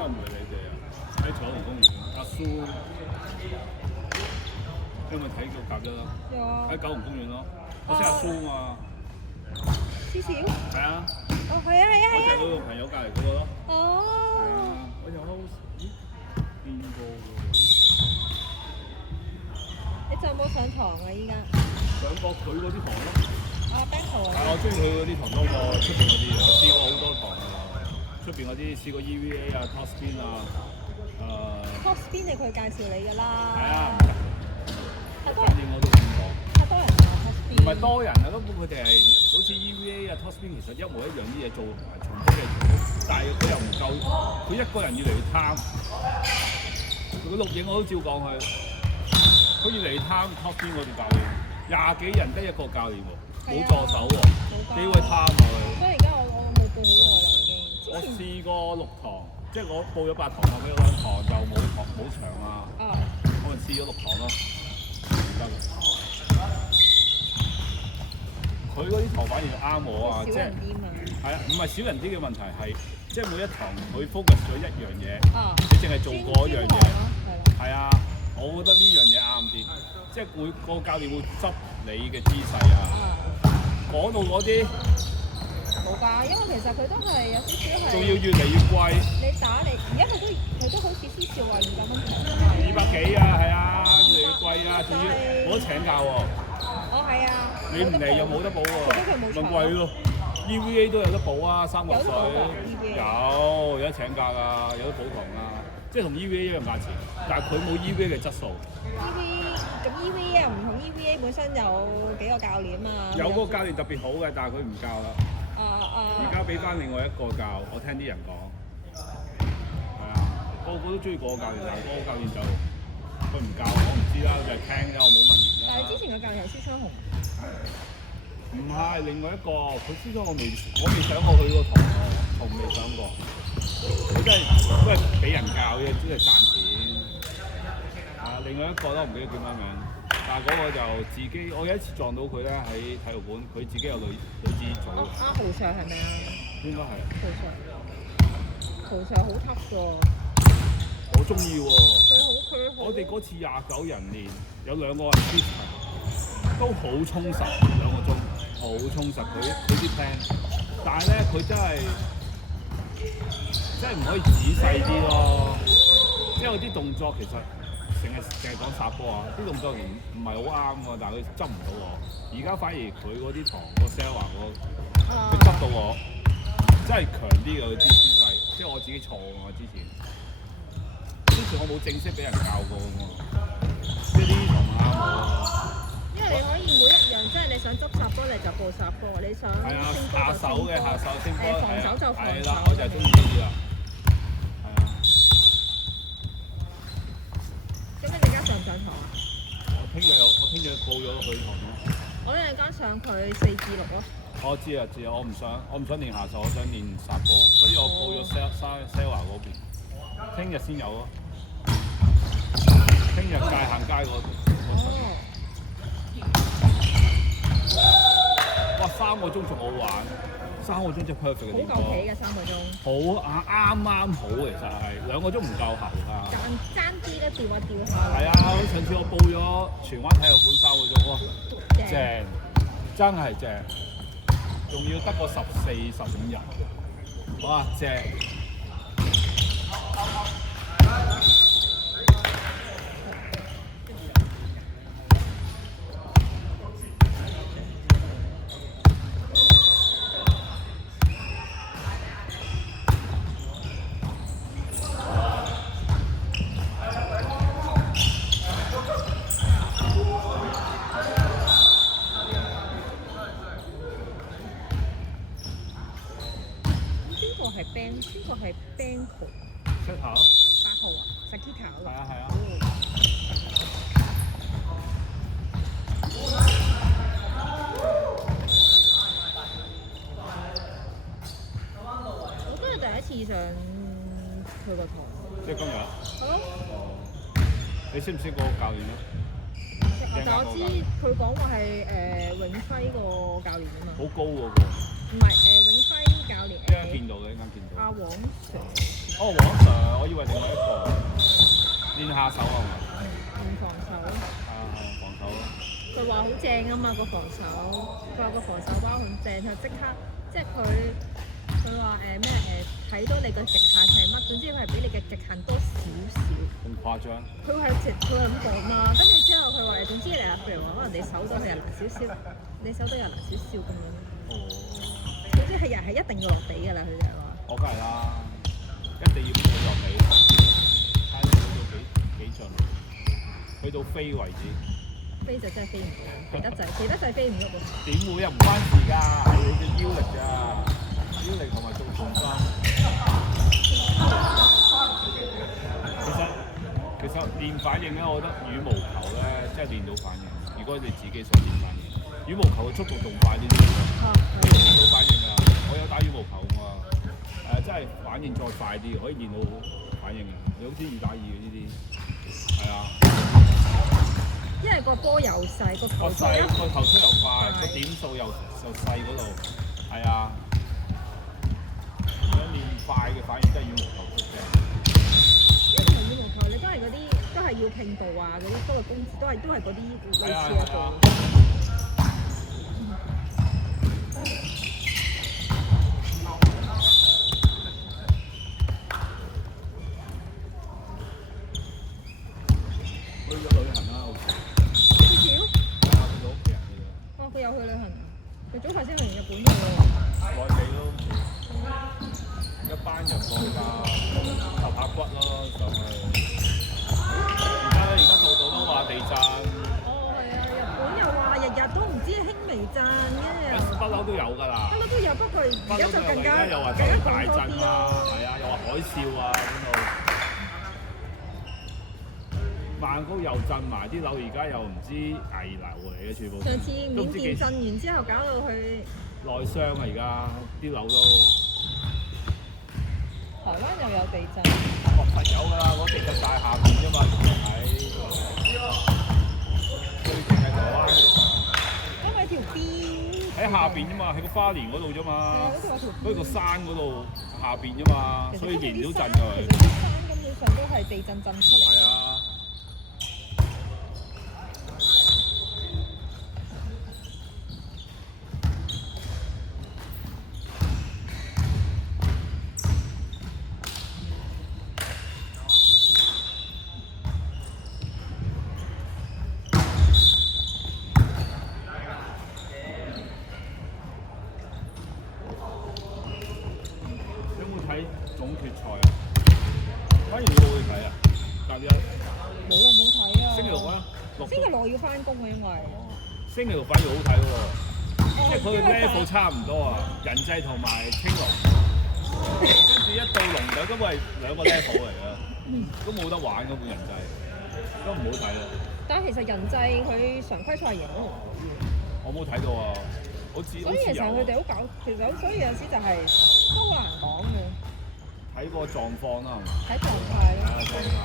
又唔係你哋啊？喺彩虹公園，阿蘇有冇睇過夾一啦？有啊。喺九龍公園咯，我識阿蘇嘛。少少。係啊。哦，係啊，係啊，係啊。我就係嗰個朋友隔離嗰個咯。哦。係啊，我就好咦見過喎。你就冇上堂啊？依家？上過佢嗰啲堂咯。啊 ，Battle 啊！我中意佢嗰啲堂多過出邊嗰啲，我試過好多堂啊。出邊嗰啲試過 EVA 啊、Top Spin 啊，Top Spin 係佢介紹你㗎啦。係啊，太多人。反正我都見過。太多人啊 Top Spin。唔係多人啊，根本佢哋係好似 EVA 啊、Top Spin 其實一模一樣啲嘢做埋重複嘅，但係佢又唔夠，佢一個人越嚟越貪。佢錄影我都照講佢，佢越嚟越貪 Top Spin 嗰段教練，20幾人得一個教練喎。冇助手喎，幾會貪啊佢。所以而家我冇報好耐啦已經。我試過6堂，即係我報咗8堂，後尾嗰2堂就冇場啊。我咪試咗6堂咯，唔得。佢嗰啲堂反而啱我啊，即係係啊，唔係少人啲嘅問題係，即係每一堂佢 focus 咗一樣嘢，你淨係做嗰樣嘢。係啊，我覺得呢樣嘢啱啲，即係每個教練會執你嘅姿勢啊。嗰度嗰啲冇㗎，因為其實佢都係有少少係。仲要越嚟越貴。你打你而家佢都好似之前話200蚊200幾啊，係啊，越嚟越貴啊，仲要冇得請假喎。哦，係啊。你唔嚟又冇得補喎，咪貴咯。EVA 都有得補啊，3個水。有得請假㗎，有得補堂啊，即係同 EVA 一樣價錢，但係佢冇 EVA 嘅質素。EVA 唔同 EVA 本身有幾個教練啊嘛。有嗰個教練特別好嘅，但係佢唔教啦。而家俾翻另外一個教，我聽啲人講。係啊，個個都中意嗰個教練，但係嗰個教練就佢唔教，我唔知啦，就係聽啫，我冇問完啦。但係之前個教練係蕭昌雄。唔係，另外一個佢蕭昌我未上過佢個堂喎，從未上過。佢真係都係俾人教嘅，真係賺錢。另外一個都唔記得叫咩名，但係嗰個就自己，我有一次撞到佢咧喺體育館，佢自己有女子組。阿豪 Sir 係咪啊？應該係。豪 Sir 好 tough 喎。我中意喎。佢好。我哋嗰次29人練，有2個人出場，都好充實，2個鐘，好充實。佢啲 plan，但係咧佢真係唔可以仔細啲咯，即係有啲動作其實。成日講殺波啊！啲動作唔係好啱喎，但係佢執唔到我。而家反而佢嗰啲堂個 sell 話佢執到我，真係強啲嘅佢啲姿勢，即係我自己錯喎之前我冇正式俾人教過喎，即係呢啲堂啱我。因為你可以每一樣，即係你想執殺波你就報殺波，你想下手嘅下手升波，防守就防守。係啦，我就係中意呢啲啦。我聽日報咗佢堂咯。我一陣間上佢4至6咯。我知啊，我唔想練下手，我想練殺波，所以我報咗 Sela 嗰邊。聽日先有咯。聽日行街嗰度。哇！3個鐘仲好玩，3個鐘真係 perfect 嘅電波。好夠皮嘅3個鐘。好啊，啱好其實係2個鐘唔夠喉㗎。爭啲咧，調一調下。係啊，上次我報咗荃灣體育館3個鐘，哇，正，真係正，仲要得個14、15人，哇，正！邊個係 Banko？ 7號。8號啊 ，Sakita 啊。係啊係啊。我都係第一次上佢個堂。即係今日。係咯。你識唔識嗰個教練咧？但我知佢講話係永輝個教練啊嘛。好高喎個。唔係永輝教練。啱見到嘅，啱見到。阿黃 Sir。哦，黃 Sir。為另外一個練下手係嘛？練防守。啊，防守咯。佢話好正啊嘛個防守，佢話個防守包好正，佢即刻即係佢話咩睇到你個極限係乜，總之佢係比你嘅極限多少少。咁誇張？佢係佢係咁講嘛，跟住之後佢話總之你啊，譬如話可能你手到係難少少，你手到又難少少咁樣。哦。總之係人係一定要落地㗎啦，佢就係話。我梗係啦，一定要俾佢落地，睇你去到幾盡，去到飛為止。飛就真係飛唔到，肥得滯，肥得滯飛唔喐喎。點會啊？唔關事㗎，係你嘅腰力咋，腰力同埋做重心。其實練反應咧，我覺得羽毛球咧，即係練到反應。如果你自己想練反應，羽毛球嘅速度仲快啲啲喎，可以練到反應㗎。我有打羽毛球㗎，真係反應再快啲，可以練到反應嘅。你好似2打2嘅呢啲，係啊。因為個波又細，個球速又快，個點數又細嗰度，係啊。如果練快嘅反應真係羽毛球出嘅。因為羽毛球你都係嗰啲，都係要拼度啊，嗰啲都係公子，都係嗰啲類似嘅度。去咗旅行啦，好似。佢有去旅行，佢早排先去完日本㗎喎。內地咯，一班人放假揼下骨咯，上去。而家度都話地震。哦，係啊，日本又話日日都唔知輕微震嘅。不嬲都有㗎啦。不嬲都有，不過而家就更加又話大震啊，係啊，又話海嘯啊咁度。曼谷又震埋啲樓，而家又唔知危樓嚟嘅全部。上次緬甸震完之後，搞到佢內傷啊！而家啲樓都。台灣又有地震。確實有㗎啦，嗰地震大下邊啫嘛，喺最勁係台灣其實。因為條邊喺下邊啫嘛，喺個花蓮嗰度啫嘛。嗰個山嗰度下邊啫嘛，所以年年都震㗎佢。其實啲山根本上都係地震震出嚟。係啊。睇總決賽啊！反而會去睇啊！隔一冇啊，冇睇啊！星期六啊，星期六要翻工啊，因為星期六反而好睇喎，即係佢嘅 level 差唔多啊，人際同埋青龍，跟住一到龍就根本係兩個 level 嚟嘅，都冇得玩嗰本人際，都唔好睇啦。但係其實人際佢常規賽贏咗龍隊嘅。我冇睇到啊，好似所以其實佢哋好搞，其實所以有時就係都好難講嘅。睇個狀況啦，睇狀態咯。係啊，狀態。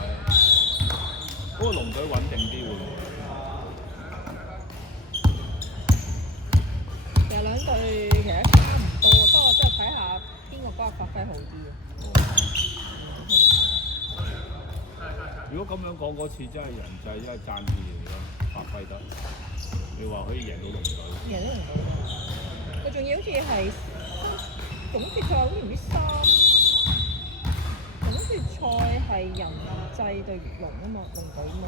嗰個龍隊穩定啲會唔會？其實兩隊其實差唔多，不過真係睇下邊個嗰日發揮好啲嘅。如果咁樣講，嗰次真係人際真係爭啲嚟咯，發揮得。你話可以贏到龍隊？贏到龍隊。佢仲要好似係總決賽好似唔知總決賽係人際對龍啊嘛，龍隊啊嘛。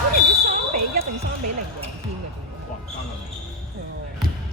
好似唔知3-1定3-0贏添嘅。哇！爭咁。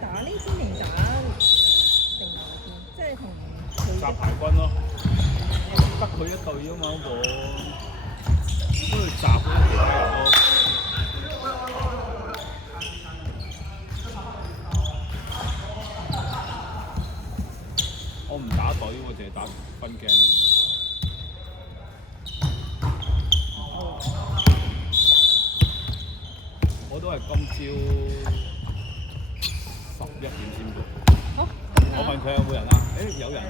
打呢邊定打定哪邊？即係同佢集排軍咯，得佢一隊啊嘛，嗰個都要集嗰啲其他人咯。我唔打隊我淨係打分鏡。我都係今朝11點先到。好，我問佢有冇人啊？誒有人喎，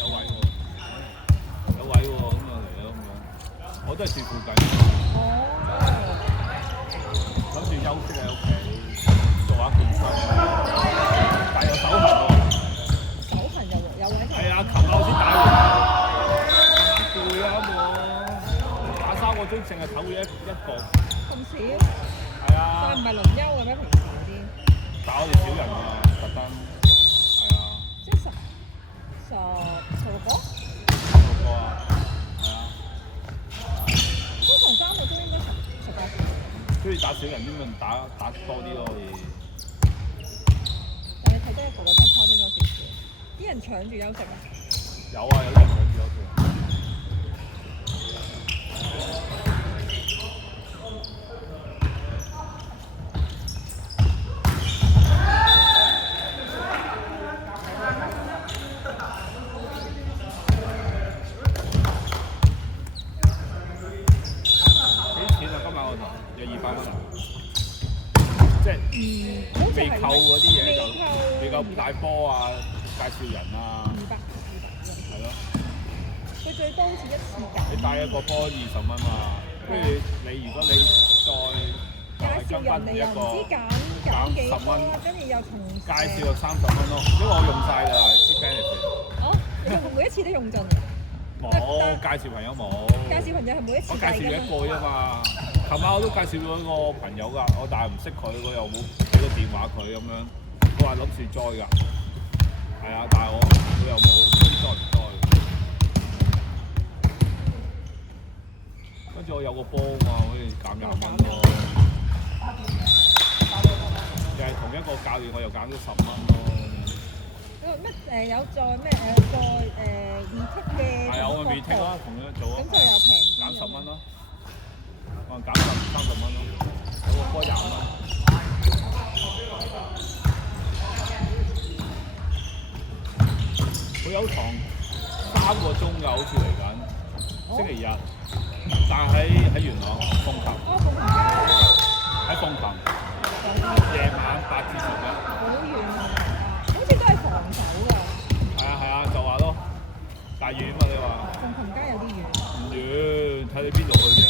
有位喎，有位喎，咁就嚟啦咁樣。我都係住附近，哦，諗住休息喺屋企做下健身，但係有手痕喎。手痕有位。係啊，琴晚我先打完，攰啊我，打3個鐘淨係唞一個。咁少？係啊。但係唔係輪休嘅咩？平時嗰啲？但係我哋少人啊，特登。係啊。即係16個？ 16個啊，係啊。通常3個鐘應該18個。中意打少人啲咪打多啲咯，可以。但係睇得一個真係誇張咗少少。啲人搶住休息啊！有啊，有人搶住休息。未扣嗰啲嘢就未夠大波啊，介紹人啊200。係咯。佢最多好似1次減。你帶一個波20蚊嘛，跟住如果你再介紹人哋又唔知減幾多，跟住又從介紹就30蚊咯，因為我用晒㗎啦啲 benefit。哦，你係每一次都用盡㗎？冇，介紹朋友冇。介紹朋友係每一次我介紹一個啫嘛。琴晚我都介紹咗一個朋友㗎，我但係唔識佢，我又冇俾個電話佢咁樣。佢話諗住 join 㗎，係啊，但係佢又冇 join 唔 join。跟住我有個波嘛，可以減20蚊咯。又係同一個教練，我又減咗10蚊咯。乜有再咩再retake 嘅？係啊，我咪 retake 咯，同樣做啊。咁就又平啲。減10蚊咯。減30蚊咯，有個波20蚊。佢有堂3個鐘㗎，好似嚟緊，星期日，但係喺元朗鳳琴。哦，鳳琴街。喺鳳琴。夜晚8至11。好遠啊！好似都係防守㗎。係啊，就話咯，大遠嘛你話？鳳琴街有啲遠。唔遠，睇你邊度去啫。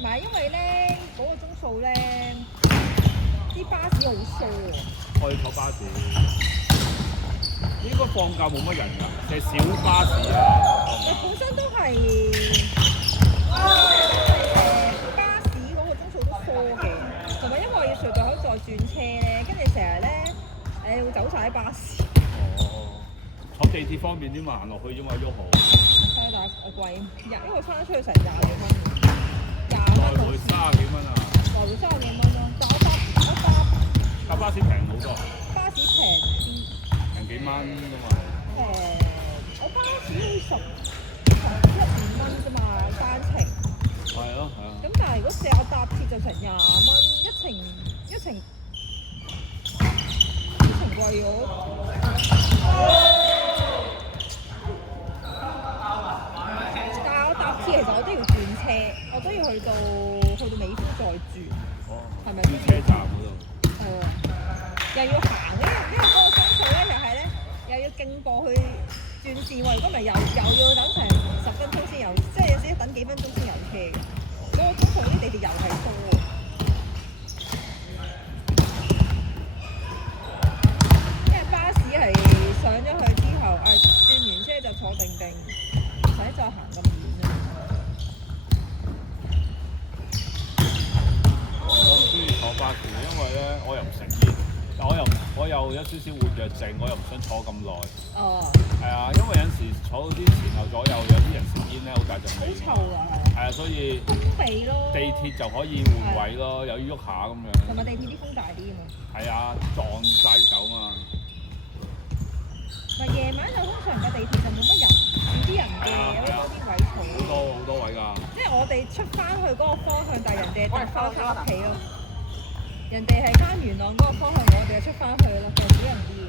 唔係，因為咧嗰個鐘數咧，啲巴士好疏啊。我哋坐巴士，應該放假冇乜人㗎，就係小巴士啊。本身都係巴士嗰個鐘數都疏嘅，同埋因為我要隧道口再轉車咧，跟住成日咧會走晒啲巴士。哦，坐地鐵方便啲嘛，行落去啫嘛，喐好。係啊，但係貴，因為翻出去成20幾蚊，20蚊來回30幾蚊啊！來回30幾蚊咯，但我搭巴士平好多。巴士平啲，平幾蚊啫嘛。我巴士好似11、15蚊啫嘛，單程。係咯。咁但係如果試我搭鐵就成20蚊，一程貴咗。但係我搭鐵其實我都要轉車，我都要去到美孚再轉，係咪？轉車站嗰度。係喎，又要行，因為嗰個鐘數咧又要經過去轉線喎，如果唔係又要等成10分鐘先有，即係有時等幾分鐘先有車嘅。嗰個鐘數啲地鐵又係疏喎。因為巴士係上咗去之後，轉完車就坐定定，唔使再行咁遠啦。我唔中意坐巴士，因為咧我又唔食煙，但我又有少少活躍症，我又唔想坐咁耐。哦。係啊，因為有陣時坐到啲前後左右有啲人食煙咧，好大陣味。好臭㗎。係啊，所以風味咯。地鐵就可以換位咯，又要喐下咁樣。同埋地鐵啲風大啲啊嘛。係啊，撞晒手嘛。唔係夜晚就通常個地鐵就冇乜人，少啲人嘅，有多啲位坐。好多位㗎。即係我哋出翻去嗰個方向，但係人哋係搭翻屋企咯。人哋係翻元朗嗰個方向，我哋就出翻去咯，就少人啲嘅。